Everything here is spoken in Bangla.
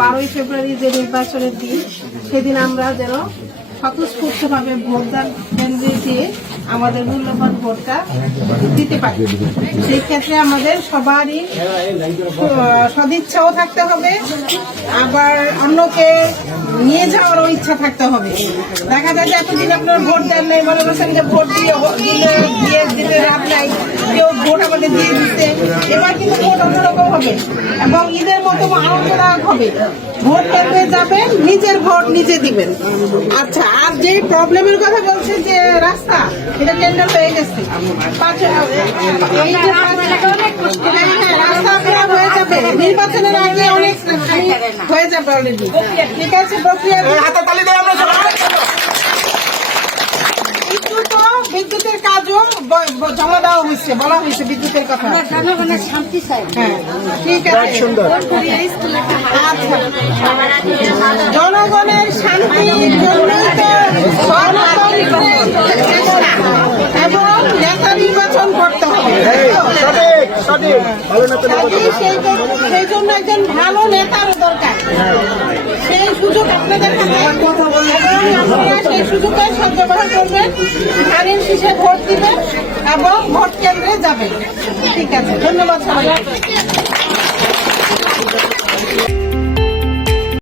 12ই ফেব্রুয়ারি যে নির্বাচনের দিন, সেদিন আমরা যেন স্বতঃস্ফূর্তভাবে ভোটদান কেন্দ্রে গিয়ে আমাদের মূল্যবান ভোটটা দিতে পারি। সেই ক্ষেত্রে আমাদের সবারই সদিচ্ছাও থাকতে হবে, আবার অন্যকে নিয়ে যাওয়ারও ইচ্ছা থাকতে হবে। দেখা যায় যে এতদিন আপনার ভোট দেন নাই, মনে করছেন যে ভোট দিয়ে দিতে লাভ নাই, কেউ ভোট আমাদের দিয়ে দিচ্ছে। এবার কিন্তু ভোট অন্যরকম হবে এবং ঈদের মতো আনন্দদায়ক হবে। ভোট কেন্দ্রে যাবেন, নিজের ভোট নিজে দিবেন। আচ্ছা, আর যে প্রবলেমের কথা বলছেন যে রাস্তা, এটা টেন্ডার হয়ে গেছে, রাস্তা খারাপ হয়ে যাবে, নির্বাচনের আগে অনেক হয়ে যাবে অলরেডি। ঠিক আছে, প্রক্রিয়া বিদ্যুতের কাজও জমা দেওয়া হয়েছে, বলা হয়েছে বিদ্যুতের কথা। জনগণের শান্তি চাই। হ্যাঁ, ঠিক আছে, সুন্দর। আচ্ছা, জনগণের শান্তির জন্যই তো এবং নেতা নির্বাচন করতে হবে। সেই জন্য একজন ভালো নেতারও দরকার। সেই সুযোগ আপনাদের আপনারা সেই সুযোগের সদ্ব্যবহার করবেন, ধানের শীষে ভোট দিবেন এবং ভোট কেন্দ্রে যাবেন। ঠিক আছে, ধন্যবাদ সবাই।